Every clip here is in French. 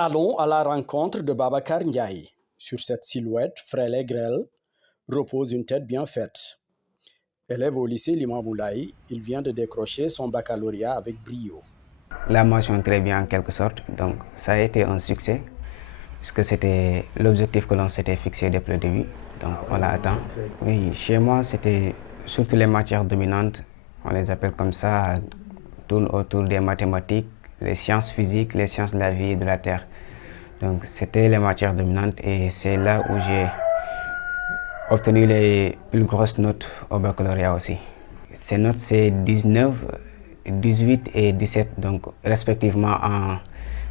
Allons à la rencontre de Babacar Ndiaye. Sur cette silhouette frêle et grêle repose une tête bien faite. Élève au lycée Limamoulaye, il vient de décrocher son baccalauréat avec brio. La mention très bien en quelque sorte, donc ça a été un succès puisque c'était l'objectif que l'on s'était fixé depuis le début, donc on l'a atteint. Oui, chez moi c'était surtout les matières dominantes, on les appelle comme ça, tournent autour des mathématiques, les sciences physiques, les sciences de la vie et de la terre. Donc c'était les matières dominantes et c'est là où j'ai obtenu les plus grosses notes au baccalauréat aussi. Ces notes c'est 19, 18 et 17, donc respectivement en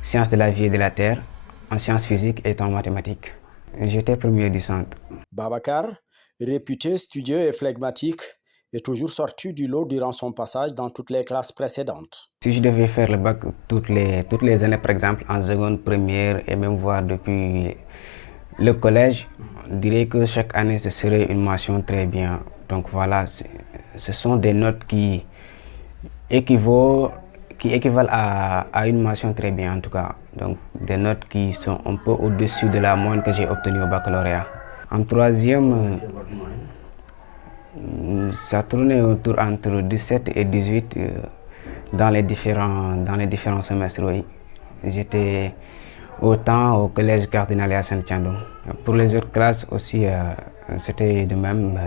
sciences de la vie et de la terre, en sciences physiques et en mathématiques. J'étais premier du centre. Babacar, réputé studieux et flegmatique, est toujours sorti du lot durant son passage dans toutes les classes précédentes. Si je devais faire le bac toutes les années, par exemple en seconde, première et même voire depuis le collège, on dirait que chaque année ce serait une mention très bien. Donc voilà, ce sont des notes qui équivalent à une mention très bien en tout cas. Donc des notes qui sont un peu au-dessus de la moyenne que j'ai obtenue au baccalauréat. En troisième, ça tournait autour entre 17 et 18 dans les différents semestres. Oui. J'étais autant au collège Cardinal et à Saint-Tiandou. Pour les autres classes aussi, c'était de même.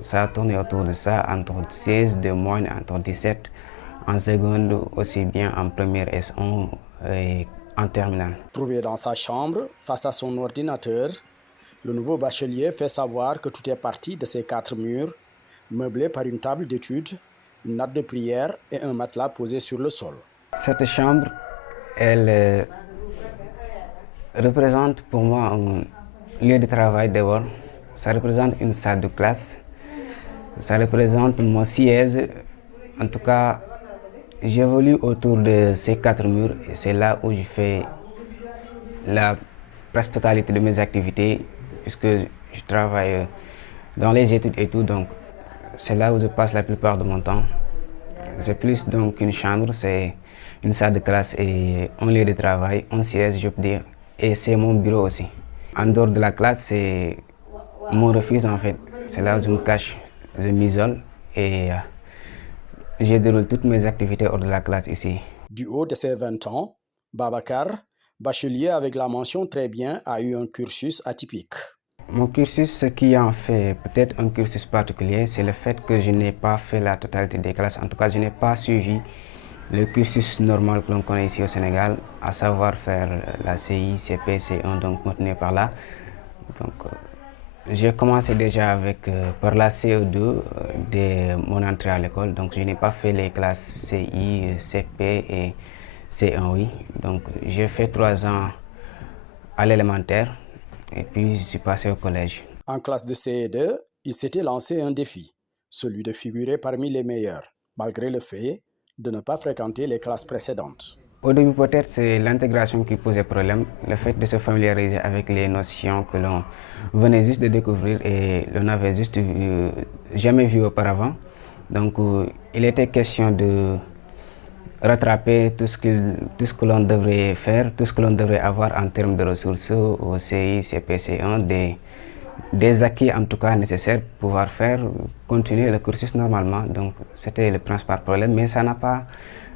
Ça a tourné autour de ça, entre 16 de moyenne, entre 17 en seconde, aussi bien en première S1 et en terminale. Trouvé dans sa chambre, face à son ordinateur, le nouveau bachelier fait savoir que tout est parti de ses quatre murs, meublés par une table d'études, une natte de prière et un matelas posé sur le sol. Cette chambre, elle représente pour moi un lieu de travail d'abord. Ça représente une salle de classe. Ça représente mon siège. En tout cas, j'évolue autour de ces quatre murs et c'est là où je fais la presque totalité de mes activités puisque je travaille dans les études et tout, donc c'est là où je passe la plupart de mon temps. C'est plus donc une chambre, c'est une salle de classe et un lieu de travail, un siège, je peux dire, et c'est mon bureau aussi. En dehors de la classe, c'est mon refuge en fait. C'est là où je me cache, je m'isole et je déroule toutes mes activités hors de la classe ici. Du haut de ses 20 ans, Babacar, bachelier avec la mention très bien, a eu un cursus atypique. Mon cursus, ce qui en fait peut-être un cursus particulier, c'est le fait que je n'ai pas fait la totalité des classes. En tout cas, je n'ai pas suivi le cursus normal que l'on connaît ici au Sénégal, à savoir faire la CI, CP, C1, donc continuer par là. Donc, j'ai commencé déjà par la CE2 dès mon entrée à l'école. Donc, je n'ai pas fait les classes CI, CP et C1, oui. Donc, j'ai fait 3 ans à l'élémentaire et puis je suis passé au collège. En classe de CE2, il s'était lancé un défi, celui de figurer parmi les meilleurs, malgré le fait de ne pas fréquenter les classes précédentes. Au début, peut-être, c'est l'intégration qui posait problème, le fait de se familiariser avec les notions que l'on venait juste de découvrir et l'on n'avait juste jamais vu auparavant. Donc, il était question de rattraper tout ce que l'on devrait faire, tout ce que l'on devrait avoir en termes de ressources au CI, CPC1, des acquis en tout cas nécessaires pour pouvoir continuer le cursus normalement. Donc, c'était le principal problème, mais ça n'a pas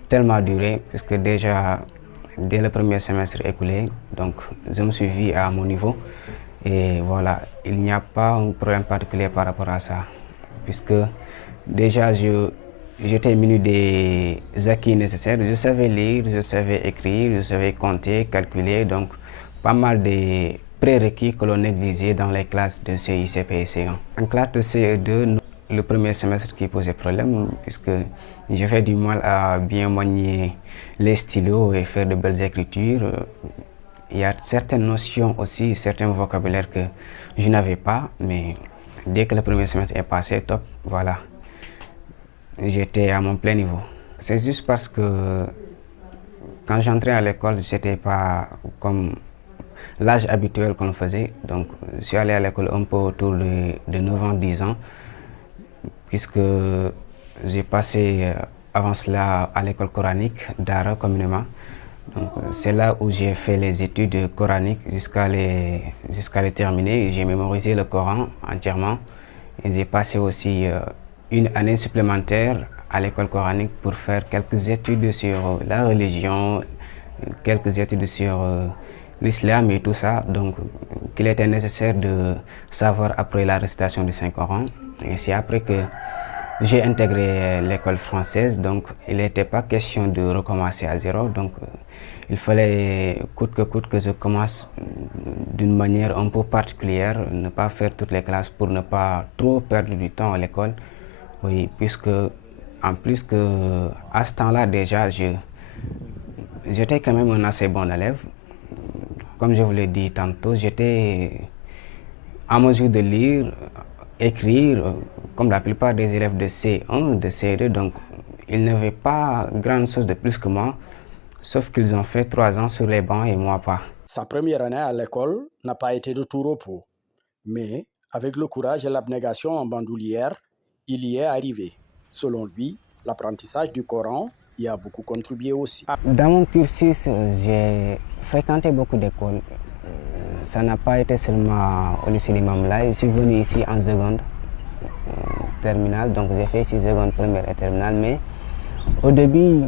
tellement duré puisque déjà dès le premier semestre écoulé, donc je me suis vu à mon niveau et voilà, il n'y a pas un problème particulier par rapport à ça puisque déjà j'étais muni des acquis nécessaires, je savais lire, je savais écrire, je savais compter, calculer, donc pas mal de prérequis que l'on exigeait dans les classes de CI, CP et C1. En classe de CE2, le premier semestre qui posait problème puisque j'avais du mal à bien manier les stylos et faire de belles écritures. Il y a certaines notions aussi, certains vocabulaires que je n'avais pas, mais dès que le premier semestre est passé, top, voilà, j'étais à mon plein niveau. C'est juste parce que quand j'entrais à l'école, j'étais pas comme l'âge habituel qu'on faisait. Donc, je suis allé à l'école un peu autour de 9 ans, 10 ans, puisque j'ai passé avant cela à l'école coranique d'Ara communément. Donc c'est là où j'ai fait les études coraniques jusqu'à les terminer. J'ai mémorisé le Coran entièrement et j'ai passé aussi une année supplémentaire à l'école coranique pour faire quelques études sur la religion, quelques études sur l'islam et tout ça. Donc qu'il était nécessaire de savoir après la récitation du Saint-Coran. Et c'est après que j'ai intégré l'école française, donc il n'était pas question de recommencer à zéro. Donc il fallait coûte que je commence d'une manière un peu particulière, ne pas faire toutes les classes pour ne pas trop perdre du temps à l'école. Oui, puisque en plus que à ce temps-là déjà, j'étais quand même un assez bon élève. Comme je vous l'ai dit tantôt, j'étais en mesure de lire, écrire, comme la plupart des élèves de C1, de C2, donc ils n'avaient pas grand chose de plus que moi, sauf qu'ils ont fait 3 ans sur les bancs et moi pas. Sa première année à l'école n'a pas été de tout repos, mais avec le courage et l'abnégation en bandoulière, il y est arrivé. Selon lui, l'apprentissage du Coran y a beaucoup contribué aussi. Dans mon cursus, j'ai fréquenté beaucoup d'écoles. Ça n'a pas été seulement au lycée Limamou Laye. Je suis venu ici en seconde terminale, donc j'ai fait ici seconde, première et terminale. Mais au début,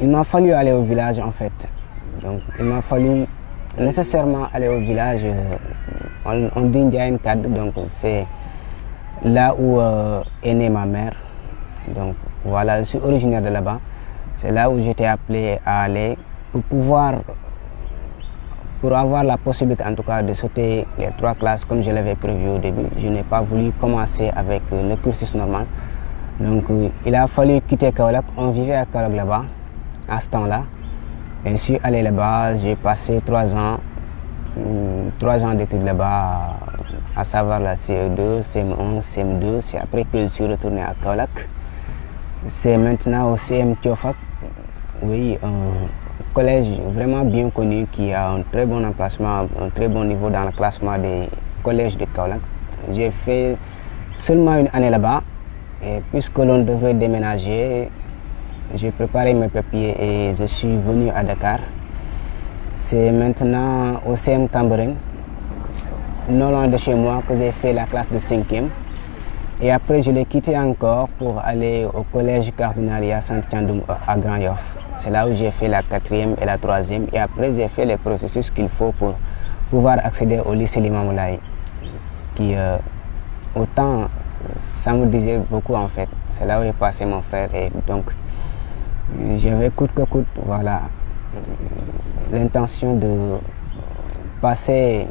il m'a fallu aller au village en fait. Donc il m'a fallu nécessairement aller au village. On dit Ndiaye Kad, donc c'est là où est née ma mère. Donc voilà, je suis originaire de là-bas. C'est là où j'étais appelé à aller pour avoir la possibilité en tout cas de sauter les 3 classes comme je l'avais prévu au début. Je n'ai pas voulu commencer avec le cursus normal. Donc il a fallu quitter Kaolack. On vivait à Kaolack là-bas à ce temps-là. Et je suis allé là-bas, j'ai passé 3 ans d'études là-bas, à savoir la CE2, CM1, CM2. C'est après que je suis retourné à Kaolack. C'est maintenant au CM Tiofak, oui, un collège vraiment bien connu qui a un très bon emplacement, un très bon niveau dans le classement des collèges de Kaolack. J'ai fait seulement une année là-bas et puisque l'on devrait déménager, j'ai préparé mes papiers et je suis venu à Dakar. C'est maintenant au CM Cambérène, non loin de chez moi, que j'ai fait la classe de 5e. Et après, je l'ai quitté encore pour aller au collège Cardinalia Saint-Thiandoum à Grand Yoff. C'est là où j'ai fait la 4e et la 3e. Et après, j'ai fait les processus qu'il faut pour pouvoir accéder au lycée Limamou Laye. Qui, autant, ça me disait beaucoup en fait. C'est là où est passé mon frère. Et donc, j'avais coûte que coûte, voilà, l'intention de passer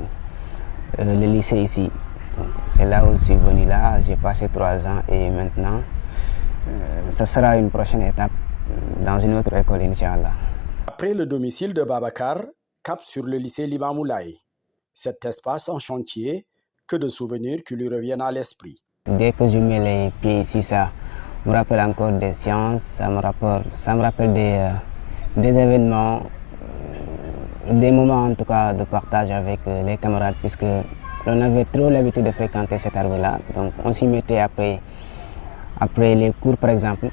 le lycée ici. C'est là où je suis venu là, j'ai passé 3 ans et maintenant, ce sera une prochaine étape dans une autre école, Inch'Allah. Après le domicile de Babacar, cap sur le lycée Limamou Laye. Cet espace en chantier, que de souvenirs qui lui reviennent à l'esprit. Dès que je mets les pieds ici, ça me rappelle encore des séances, ça me rappelle des événements, des moments en tout cas de partage avec les camarades, puisque on avait trop l'habitude de fréquenter cet arbre-là, donc on s'y mettait après les cours par exemple.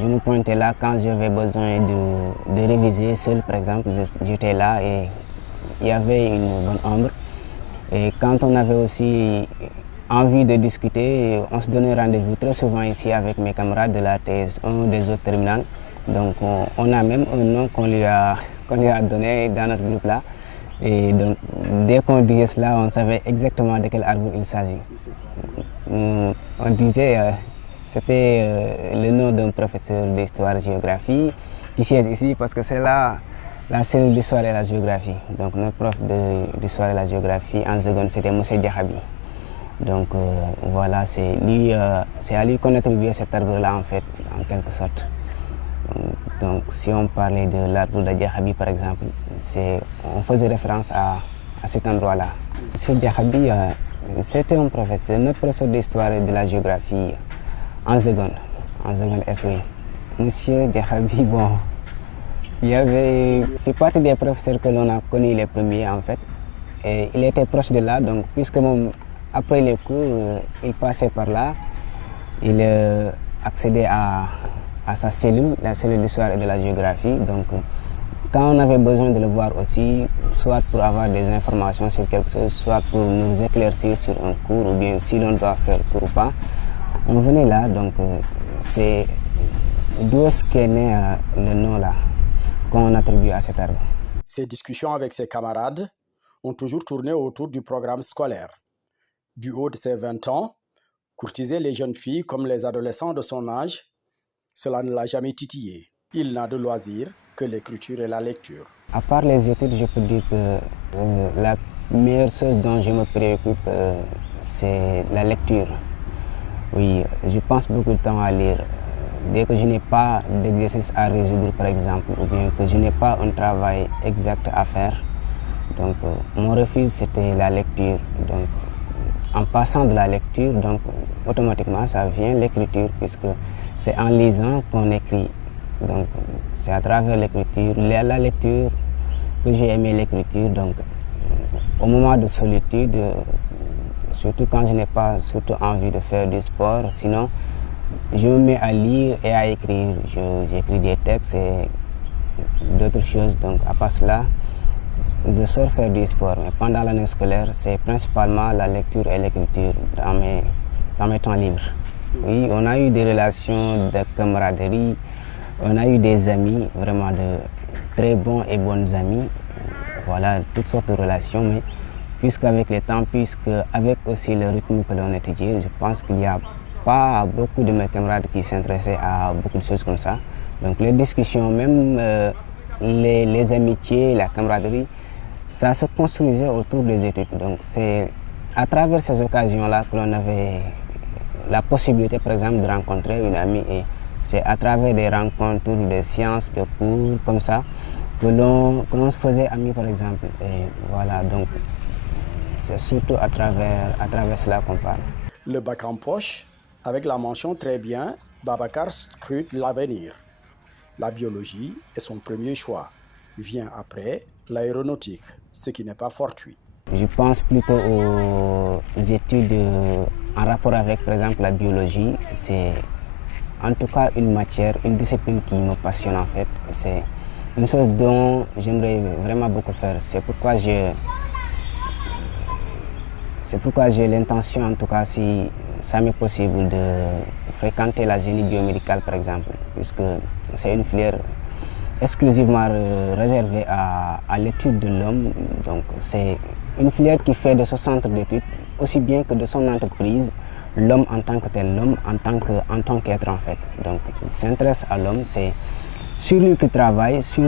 Je me pointais là quand j'avais besoin de réviser seul par exemple, j'étais là et il y avait une bonne ombre. Et quand on avait aussi envie de discuter, on se donnait rendez-vous très souvent ici avec mes camarades de la TS1, des autres terminales. Donc on a même un nom qu'on lui a donné dans notre groupe là. Et donc, dès qu'on disait cela, on savait exactement de quel arbre il s'agit. On disait, c'était le nom d'un professeur d'histoire-géographie qui siège ici parce que c'est là la cellule d'histoire et la géographie. Donc, notre prof d'histoire et la géographie en seconde, c'était M. Diakhabi. Donc, voilà, c'est à lui qu'on attribuait cet arbre-là, en fait, en quelque sorte. Donc, si on parlait de l'arbre de Diakhabi, par exemple, on faisait référence à cet endroit-là. M. Diakhabi, c'était un professeur, notre professeur d'histoire et de la géographie en seconde SOI. M. Diakhabi, bon, il fait partie des professeurs que l'on a connus les premiers, en fait. Et il était proche de là, donc, puisque après les cours, il passait par là, il accédait à sa cellule, la cellule d'histoire et de la géographie. Donc, quand on avait besoin de le voir aussi, soit pour avoir des informations sur quelque chose, soit pour nous éclaircir sur un cours, ou bien si l'on doit faire cours ou pas, on venait là, donc c'est d'où est-ce qu'est né le nom là qu'on attribue à cet arbre. Ses discussions avec ses camarades ont toujours tourné autour du programme scolaire. Du haut de ses 20 ans, courtiser les jeunes filles comme les adolescents de son âge, cela ne l'a jamais titillé. Il n'a de loisir que l'écriture et la lecture. À part les études, je peux dire que la meilleure chose dont je me préoccupe, c'est la lecture. Oui, je passe beaucoup de temps à lire. Dès que je n'ai pas d'exercice à résoudre, par exemple, ou bien que je n'ai pas un travail exact à faire, donc mon refuge c'était la lecture. Donc, en passant de la lecture, donc automatiquement ça vient l'écriture, puisque c'est en lisant qu'on écrit. Donc c'est à travers l'écriture, la lecture que j'ai aimé l'écriture. Donc au moment de solitude, surtout quand je n'ai pas surtout envie de faire du sport, sinon je me mets à lire et à écrire. J'écris des textes et d'autres choses. Donc à part cela, je sors faire du sport. Mais pendant l'année scolaire, c'est principalement la lecture et l'écriture dans mes temps libres. Oui, on a eu des relations de camaraderie, on a eu des amis, vraiment de très bons et bonnes amis. Voilà, toutes sortes de relations, mais puisqu'avec le temps, puisqu'avec aussi le rythme que l'on étudiait, je pense qu'il n'y a pas beaucoup de mes camarades qui s'intéressaient à beaucoup de choses comme ça. Donc les discussions, même les amitiés, la camaraderie, ça se construisait autour des études. Donc c'est à travers ces occasions-là que l'on avait la possibilité, par exemple, de rencontrer une amie. Et c'est à travers des rencontres, des séances, de cours, comme ça, que l'on se faisait amis, par exemple. Et voilà, donc c'est surtout à travers cela qu'on parle. Le bac en poche, avec la mention très bien, Babacar scrute l'avenir. La biologie est son premier choix. Vient après l'aéronautique, ce qui n'est pas fortuit. Je pense plutôt aux études en rapport avec, par exemple, la biologie. C'est en tout cas une matière, une discipline qui me passionne en fait. C'est une chose dont j'aimerais vraiment beaucoup faire. C'est pourquoi j'ai l'intention, en tout cas, si ça m'est possible, de fréquenter la génie biomédicale, par exemple, puisque c'est une filière exclusivement réservée à l'étude de l'homme. Donc, c'est une filière qui fait de ce centre d'études, aussi bien que de son entreprise, l'homme en tant que tel, l'homme en tant qu'être en fait. Donc, il s'intéresse à l'homme, c'est sur lui qu'il travaille, sur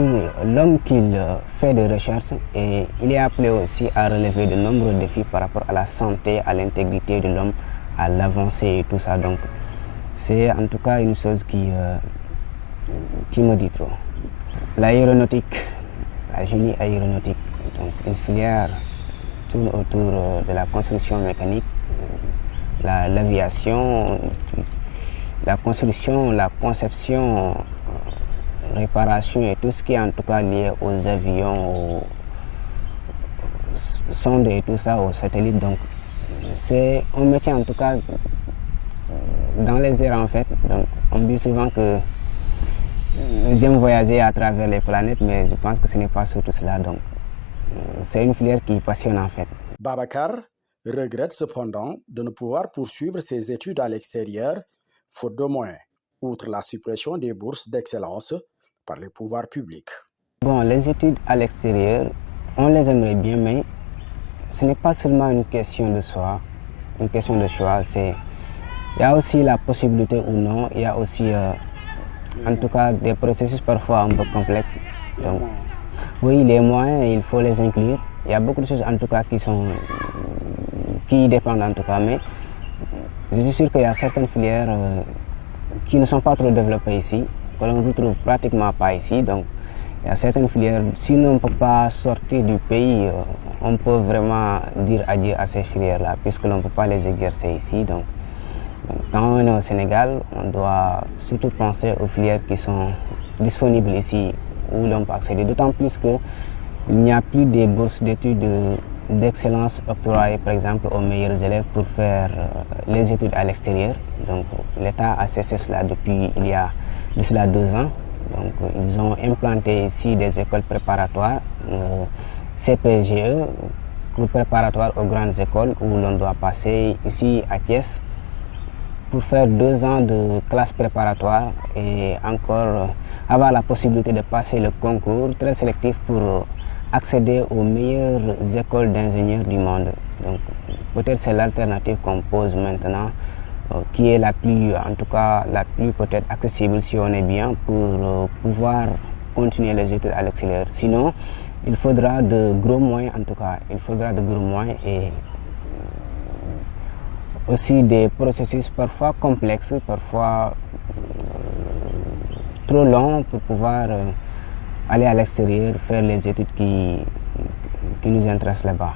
l'homme qu'il fait des recherches, et il est appelé aussi à relever de nombreux défis par rapport à la santé, à l'intégrité de l'homme, à l'avancée et tout ça. Donc, c'est en tout cas une chose qui me dit trop. L'aéronautique, la génie aéronautique, donc une filière tourne autour de la construction mécanique, l'aviation, la construction, la conception, réparation et tout ce qui est en tout cas lié aux avions, aux sondes et tout ça, aux satellites. Donc c'est un métier en tout cas dans les airs en fait. Donc on me dit souvent que j'aime voyager à travers les planètes, mais je pense que ce n'est pas surtout cela. Donc c'est une filière qui passionne en fait. Babacar regrette cependant de ne pouvoir poursuivre ses études à l'extérieur, faute de moyens, outre la suppression des bourses d'excellence par les pouvoirs publics. Bon, les études à l'extérieur, on les aimerait bien, mais ce n'est pas seulement une question de choix, il y a aussi la possibilité ou non, il y a aussi en tout cas des processus parfois un peu complexes. Donc, oui, les moyens, il faut les inclure. Il y a beaucoup de choses en tout cas qui dépendent en tout cas, mais je suis sûr qu'il y a certaines filières qui ne sont pas trop développées ici, que l'on ne retrouve pratiquement pas ici. Donc, il y a certaines filières, si on ne peut pas sortir du pays, on peut vraiment dire adieu à ces filières-là, puisque l'on ne peut pas les exercer ici. Donc, quand on est au Sénégal, on doit surtout penser aux filières qui sont disponibles ici, où l'on peut accéder. D'autant plus qu'il n'y a plus des bourses d'études d'excellence octroyées, par exemple, aux meilleurs élèves pour faire les études à l'extérieur. Donc, l'État a cessé cela depuis il y a de cela 2 ans. Donc, ils ont implanté ici des écoles préparatoires, CPGE, cours préparatoires aux grandes écoles, où l'on doit passer ici à Thiès pour faire 2 ans de classe préparatoire et encore avoir la possibilité de passer le concours très sélectif pour accéder aux meilleures écoles d'ingénieurs du monde. Donc peut-être c'est l'alternative qu'on pose maintenant, qui est la plus, en tout cas la plus peut-être accessible si on est bien, pour pouvoir continuer les études à l'extérieur. Sinon, il faudra de gros moyens, en tout cas, il faudra de gros moyens et aussi des processus parfois complexes, parfois trop longs pour pouvoir aller à l'extérieur, faire les études qui nous intéressent là-bas.